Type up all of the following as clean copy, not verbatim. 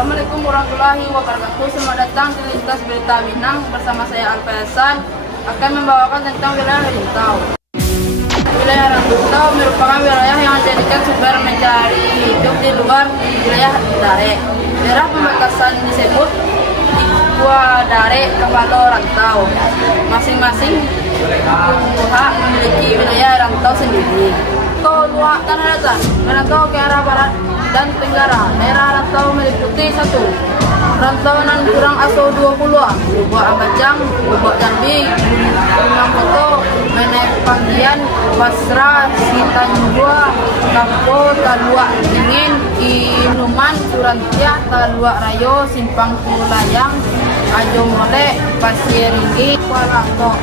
Assalamualaikum warahmatullahi wabarakatuh. Selamat datang di Lintas Berita Minang. Bersama saya Alfa Hasan akan membawakan tentang wilayah Rantau. Wilayah Rantau merupakan wilayah yang dijadikan sumber mencari hidup di luar wilayah Dare. Daerah pembatasan disebut Dikwa Dare Kapalo Rantau. Masing-masing pihak memiliki wilayah rantau sendiri. Luak Tanah Datar merantau ke arah barat dan tenggara. Daerah rantau meliputi 1. Rantau nan kurang aso 20, Lubuk Ambajang, Lubuk Jambi, Gunung Koto, Menek Panggian, Basra, Sitanjua, Kapo, Taluak Dingin, Inuman, Surantiah, Taluak Rayo, Simpang Pulayang, Ajo Molek, Pasir Ringgi, Kuala Kok.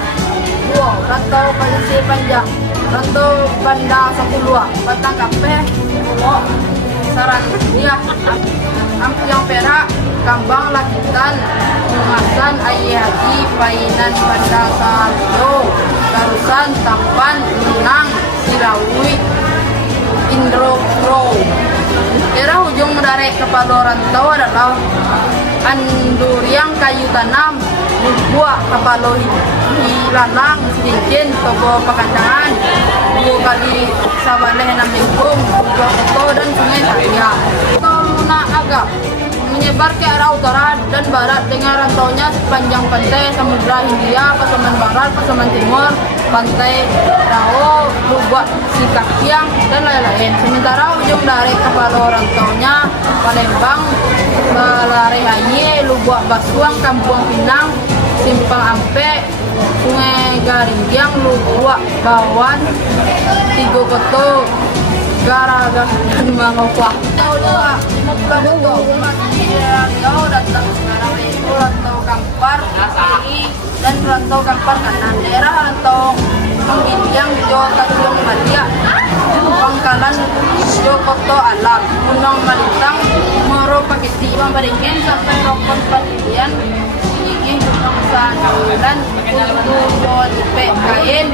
2. Rantau Pasir Panjang, Rantau Banda Sapulua, Batang Kapeh, Pulau Sarantiah, Ampiang Perak, Kambang Lakitan, Bungasan, Ayah Haji, Painan Banda Saldo, Tarusan, Tampan, Minang, Sirawi, Indro Pro. Daerah ujung Dare Kapalo Rantau adalah Anduriang Kayu Tanam, Buah Kapalo Hilanang, Sedikit, Tobo Pakandangan, 2 kali Sabaleh 6 Lingkung, Buah Koto dan Sungai Satya. Luna Agap menyebar ke arah utara dan barat dengan rantaunya sepanjang pantai Samudra Hindia, Pasaman Barat, Pasaman Timur, Pantai Dao, Lubuk Sikakiang, dan lain-lain. Sementara ujung dari Kapalo rantaunya Palembang, Balarehaye, Lubuk Basuang, Kampung Pinang, Simpang Ampe, Sungai Garinggiang, Lubuk Bawan, Tigo Koto, Garaga dan Mangopah. Rantau datang sekarang yaitu Rantau Kampar kiri dan Rantau Kampar kanan. Daerah Rantau Panggiang, Jo Tanjung Madia, Pangkalan Jo Koto Alam, Gunung Malintang, Moro Pakiti, Mambaringin sampai Rokon Patilian, Gigi Gunung Sanulan, Kudu Jo Tipe Kain,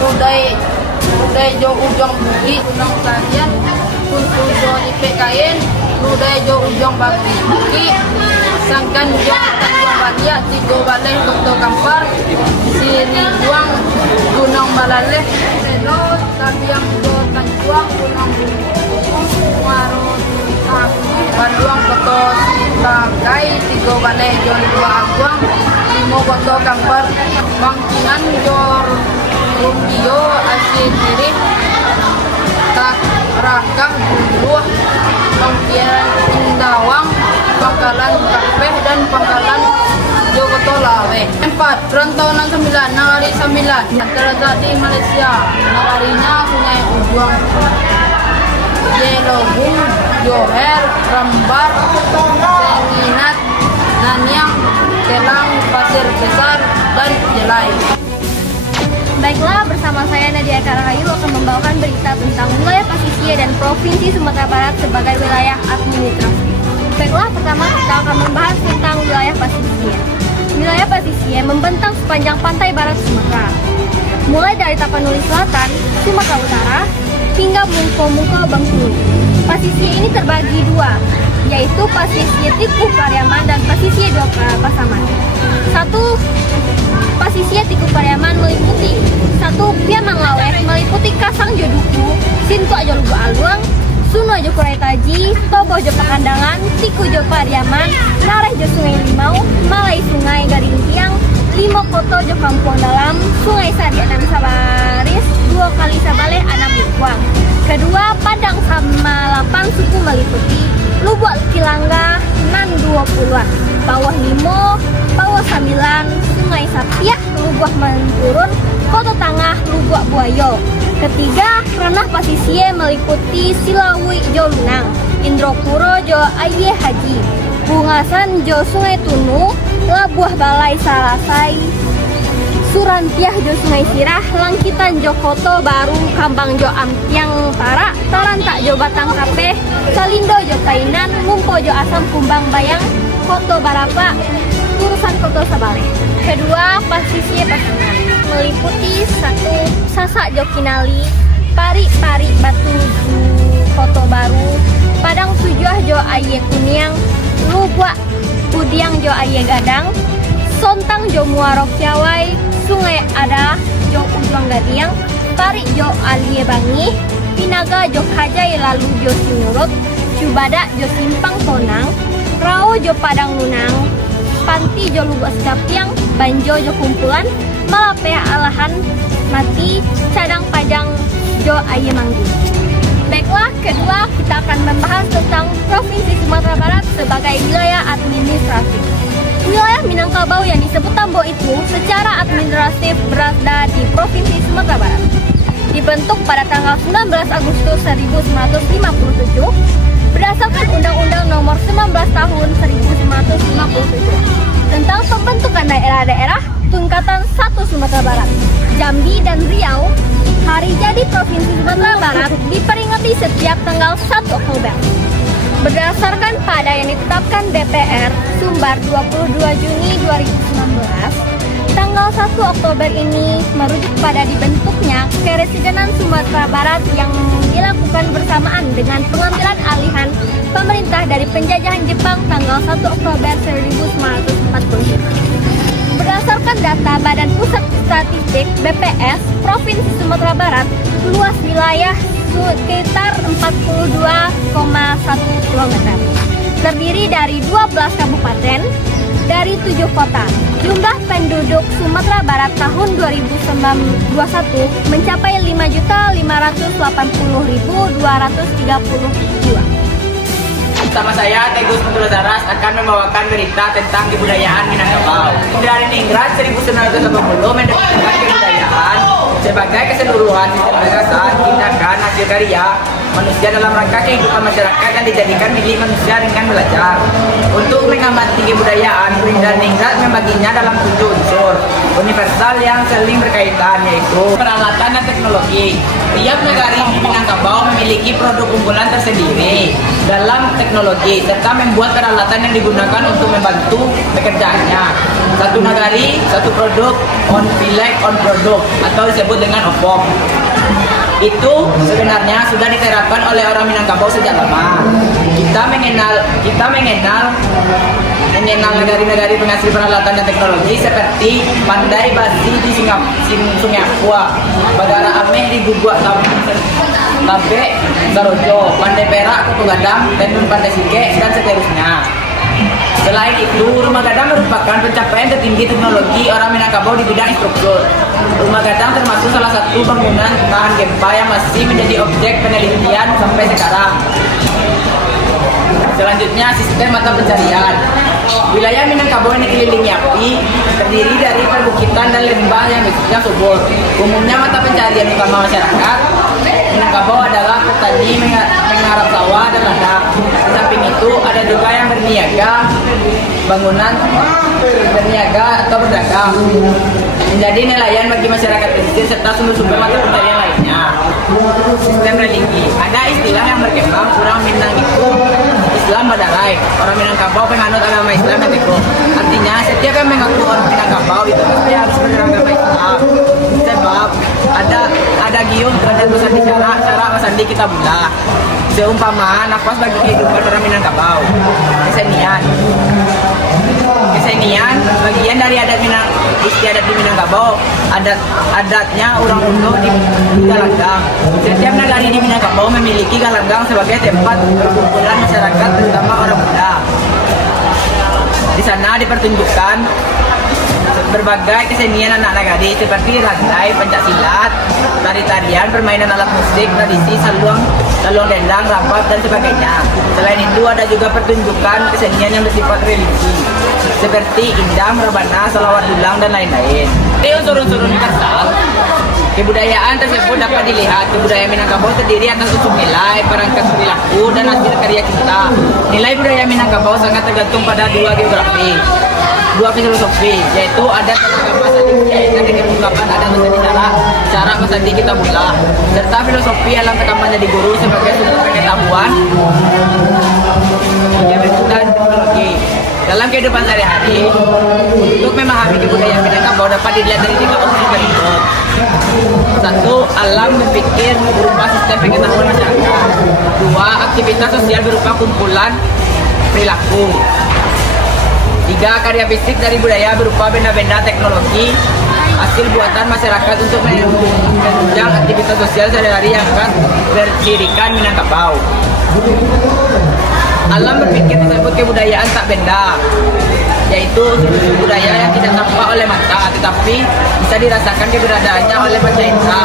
Ludai Jo Ujong Bugi, Gunung Salian, Kudu Jo Tipe Kain, Ludai Jo Ujong Bugi, Sangkan Jo Tanjung Badia, Tigo Baleh Koto Kampar, Sini Juang, Gunung Balaleh, Selo Tabiang Jo Tanjuang, Gunung Muaro Banduang Koto Bagai, Tigo Baleh Jo Dua Aguang, Limo Koto Kampar, Bangkingan Jo Rumbio, Asin Diri, Tak Rakah Buluh, Pangkian Indawang, Pangkalan Kapeh dan Pangkalan Jogoto Lawe. 4. Rantau 69, Nagari 9 terletak di Malaysia. Nagarinya Sungai Ujung, Jelobung, Johor, Rambar, Senginat, Nanyang, Telang, Pasir Besar, dan Jelai. Baiklah, bersama saya Nadia Kararayu akan membawakan berita tentang wilayah Pasisir dan Provinsi Sumatera Barat sebagai wilayah administrasi. Baiklah, pertama kita akan membahas tentang wilayah Pasisir. Wilayah Pasisir membentang sepanjang pantai barat Sumatera, mulai dari Tapanuli Selatan, Sumatera Utara, hingga Mungko Bengkulu. Pasisir ini terbagi 2, yaitu Pasisir Tiku Pariaman dan Pasisir Dua Pasaman. 1. Pasisir Tiku Pariaman meliputi 1. Piamang Laweh, meliputi Kasang Joduku, Sintu Ajo Lugu Aluang, Suno Jo Kuraitaji, Tobo Jo Pakandangan, Tiku Jo Pariaman, Lareh Jo Sungai Limau, Malai Sungai Garingkiang, Limo Koto Jo Kampung Dalam, Sungai Sadia dan Sabaris, 2 kali Sabaleh 6 Lingkuang. Kedua, Padang sama Lapang suku meliputi Lubuk Kilangga, Nan 20-an, Bawah Limo, Bawah Samilan, Sungai Sapiah, Lubuk Menturun, Koto Tangah, Lubuk Buayo. Ketiga, ranah Pasisir meliputi Silawi Jo Lunang, Indropuro Jo Ayah Haji, Bungasan Jo Sungai Tunu, Labuah Balai Salasai, Surantiah Jo Sungai Sirah, Langkitan Jo Koto Baru, Kambang Jo Ampiang Tara, Tarantak Jo Batang Kapeh, Salindo Jo Kainan, Mumpo Jo Asam Kumbang Bayang, Koto Barapa, Urusan Koto Sabaleh. Kedua, Pasisir Pasaman meliputi 1. Sasak Jo Kinali, Pari Batu Koto Baru, Padang Tujuh Jo Aye Kuniang, jo aye gadang, sontang jo muarok jawai, sungai ada jo ujung gadiang, pari jo alie bangi, pinaga jo kajai lalu jo sinurut, cubada jo simpang tonang, rao jo padang nunang, panti jo lubas gapiang, banjo jo kumpulan, malapea alahan, mati, cadang pajang jo aye manggi. Baiklah, kedua kita akan membahas tentang Provinsi Sumatera Barat sebagai wilayah administratif. Wilayah Minangkabau yang disebut Tambo itu secara administratif berada di Provinsi Sumatera Barat. Dibentuk pada tanggal 19 Agustus 1957 berdasarkan Undang-Undang Nomor 19 Tahun 1957 tentang pembentukan daerah-daerah Tingkatan 1 Sumatera Barat. Jambi dan Riau, hari jadi Provinsi Sumatera Barat diperingati setiap tanggal 1 Oktober. Berdasarkan pada yang ditetapkan DPR Sumbar 22 Juni 2019, tanggal 1 Oktober ini merujuk pada dibentuknya Keresidenan Sumatera Barat yang dilakukan bersamaan dengan pengambilan alihan pemerintah dari penjajahan Jepang tanggal 1 Oktober 1945. Berdasarkan data Badan Pusat Statistik (BPS) Provinsi Sumatera Barat, luas wilayah sekitar 42,1 km. Terdiri dari 12 kabupaten, dari 7 kota. Jumlah penduduk Sumatera Barat tahun 2021 mencapai 5.580.232 jiwa. Bersama saya, Teguh Putra Saras akan membawakan berita tentang kebudayaan Minangkabau. Dari Ningrat 1980 mendapatkan kebudayaan sebagai keseluruhan sistem gagasan, tindakan, hasil karya manusia dalam rangka kehidupan masyarakat yang dijadikan milik manusia dengan belajar. Untuk mengamati kebudayaan, dan Ningrat membaginya dalam 7 unsur universal yang saling berkaitan, yaitu peralatan dan teknologi. Tiap negara di Minangkabau memiliki produk unggulan tersendiri dalam teknologi serta membuat peralatan yang digunakan untuk membantu pekerjaannya. Satu nagari, satu produk, on pilek, on produk, atau disebut dengan OPOM. Itu sebenarnya sudah diterapkan oleh orang Minangkabau sejak lama. Kita mengenal negari-negari penghasil peralatan dan teknologi seperti Pandai Basi di Sungai Aqua, Bagara Ameh di Gugua Tabe Sarojo, Pandai Perak Kutu Gadang, Tenun Pandai Sike, dan seterusnya. Selain itu, Rumah Gadang merupakan pencapaian tertinggi teknologi orang Minangkabau di bidang struktur. Rumah Gadang termasuk salah satu bangunan tahan gempa yang masih menjadi objek penelitian sampai sekarang. Selanjutnya, sistem mata pencarian. Wilayah Minangkabau yang dikelilingi api terdiri dari perbukitan dan lembah yang subur. Umumnya mata pencarian utama masyarakat Minangkabau adalah petani menggarap sawah dan ladang. Di samping itu ada juga yang berniaga, bangunan berniaga atau berdagang, menjadi nelayan bagi masyarakat pesisir serta sumber-sumber mata pencarian lainnya. Sistem religi, ada istilah yang berkembang orang Minang itu Islam Badarai. Orang Minangkabau penganut agama Islam yang teguh. Artinya setiap yang mengaku orang Minangkabau itu pasti harus beragama Islam. Sebab ada gium ada bersandi cara bersandi kita bulah. Seumpama nafas bagi kehidupan orang Minangkabau. Kesenian bagian dari adat istiadat di Minangkabau. Adatnya orang Undo di Galanggang. Setiap nagari di Minangkabau memiliki Galanggang sebagai tempat perkumpulan masyarakat terutama orang muda. Di sana dipertunjukkan berbagai kesenian anak nagari seperti randai, pencaksilat, tari-tarian, permainan alat musik, tradisi, saluang dendang, rapat, dan sebagainya. Selain itu ada juga pertunjukan kesenian yang bersifat religi seperti indam, rebana, salawat dulang, dan lain-lain. Dari unsur-unsur universal, kebudayaan tersebut dapat dilihat. Kebudayaan Minangkabau terdiri atas unsur nilai, perangkat perilaku, dan hasil karya kita. Nilai budaya Minangkabau sangat tergantung pada dua filosofi, yaitu adat dan agama saling berkaitan dengan ungkapan adat dan cara bersandi kita mula, serta filosofi alam tekanannya di guru sebagai sumber pengetahuan yang dan teknologi. Dalam kehidupan sehari-hari, untuk memahami kebudayaan Minangkabau dapat dilihat dari 3 unsur berikut. 1. Alam berpikir berupa sistem pengetahuan masyarakat. 2. Aktivitas sosial berupa kumpulan perilaku. Tiga, karya fisik dari budaya berupa benda-benda teknologi hasil buatan masyarakat untuk menunjang aktivitas sosial sehari-hari yang akan bercirikan Minangkabau. Alam berpikir tersebut kebudayaan tak benda, yaitu unsur budaya yang tidak tampak oleh mata tetapi bisa dirasakan keberadaannya oleh panca indera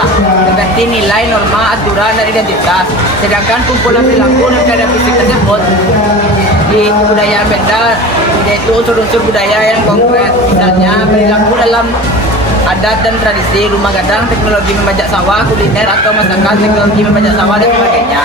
seperti nilai, norma, aturan, dan identitas. Sedangkan kumpulan perilaku dan karya fisik tersebut di kebudayaan benda yaitu unsur-unsur budaya yang konkret, misalnya perilaku dalam adat dan tradisi, rumah gadang, teknologi membajak sawah, kuliner atau masakan, teknologi membajak sawah dan sebagainya.